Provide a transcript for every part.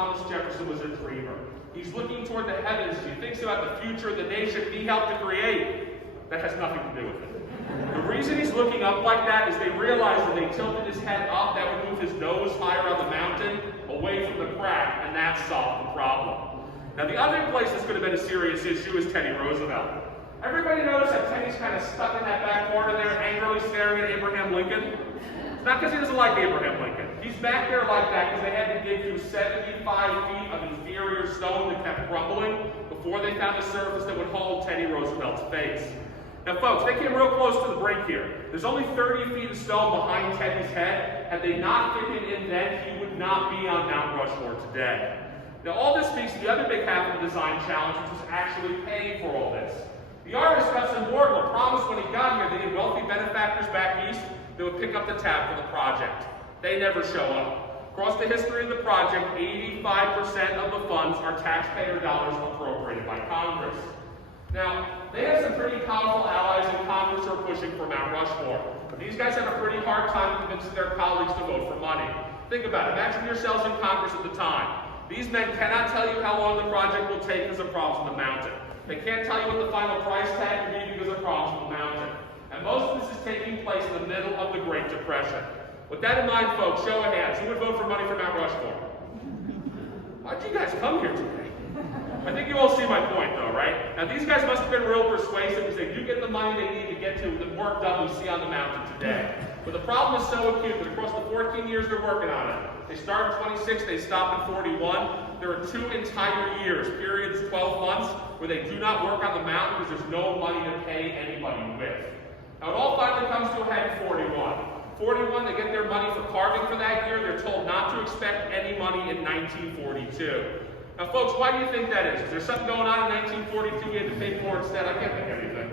Thomas Jefferson was a dreamer. He's looking toward the heavens. He thinks about the future of the nation he helped to create. That has nothing to do with it. The reason he's looking up like that is they realized that they tilted his head up, that would move his nose higher on the mountain, away from the crack, and that solved the problem. Now, the other place that's going to have been a serious issue is Teddy Roosevelt. Everybody notice that Teddy's kind of stuck in that back corner there, angrily staring at Abraham Lincoln? It's not because he doesn't like Abraham Lincoln. He's back there like that because they had to dig through 75 feet of inferior stone that kept crumbling before they found a surface that would hold Teddy Roosevelt's face. Now, folks, they came real close to the brink here. There's only 30 feet of stone behind Teddy's head. Had they not fit him in then, he would not be on Mount Rushmore today. Now, all this speaks to the other big half of the design challenge, which was actually paying for all this. The artist, Hudson Wardle, promised when he got here that he had wealthy benefactors back east that would pick up the tab for the project. They never show up. Across the history of the project, 85% of the funds are taxpayer dollars appropriated by Congress. Now, they have some pretty powerful allies in Congress who are pushing for Mount Rushmore. These guys have a pretty hard time convincing their colleagues to vote for money. Think about it. Imagine yourselves in Congress at the time. These men cannot tell you how long the project will take because of problems with the mountain. They can't tell you what the final price tag will be because of problems with the mountain. And most of this is taking place in the middle of the Great Depression. With that in mind, folks, show of hands. Who would vote for money for Mount Rushmore? Why'd you guys come here today? I think you all see my point, though, right? Now, these guys must have been real persuasive because they do get the money they need to get to the work done we see on the mountain today. But the problem is so acute that across the 14 years they're working on it, they start in 26, they stop in 41. There are 2 entire years, periods 12 months, where they do not work on the mountain because there's no money to pay anybody with. Now, it all finally comes to a head in 41. 41, they get their money for carving for that year. They're told not to expect any money in 1942. Now, folks, why do you think that is? Is there something going on in 1942 we had to pay for instead? I can't think of anything.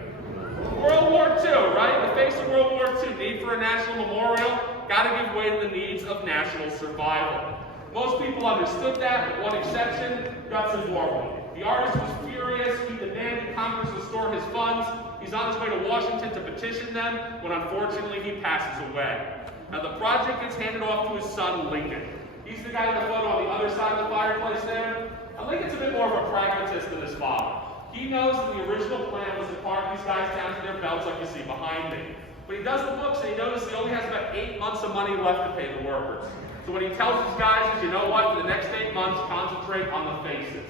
World War II, right? In the face of World War II, need for a national memorial, got to give way to the needs of national survival. Most people understood that, with one exception, Hudson Wardle. The artist was furious. He demanded Congress restore his funds. He's on his way to Washington to petition them, when unfortunately he passes away. Now, the project gets handed off to his son, Lincoln. He's the guy in the photo on the other side of the fireplace there. Now, Lincoln's a bit more of a pragmatist than his father. He knows that the original plan was to carve these guys down to their belts like you see behind me. But he does the books and he notices he only has about 8 months of money left to pay the workers. So what he tells his guys is, you know what, for the next 8 months, concentrate on the faces.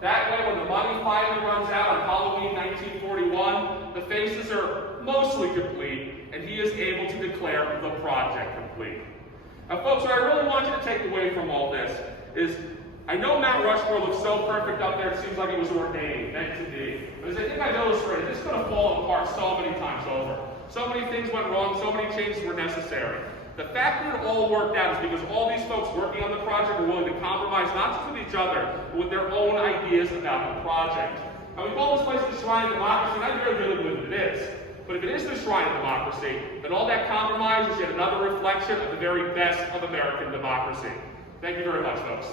That way, when the money finally runs out on Halloween 1941, the faces are mostly complete, and he is able to declare the project complete. Now, folks, what I really want you to take away from all this is, I know Mount Rushmore looks so perfect up there, it seems like it was ordained, meant to be. But as I think I've illustrated, this is going to fall apart so many times over. So many things went wrong, so many changes were necessary. The fact that it all worked out is because all these folks working on the project were willing to compromise, not just with each other, but with their own ideas about the project. Now, we call this place the Shrine of Democracy, and I really believe it is. But if it is the Shrine of Democracy, then all that compromise is yet another reflection of the very best of American democracy. Thank you very much, folks.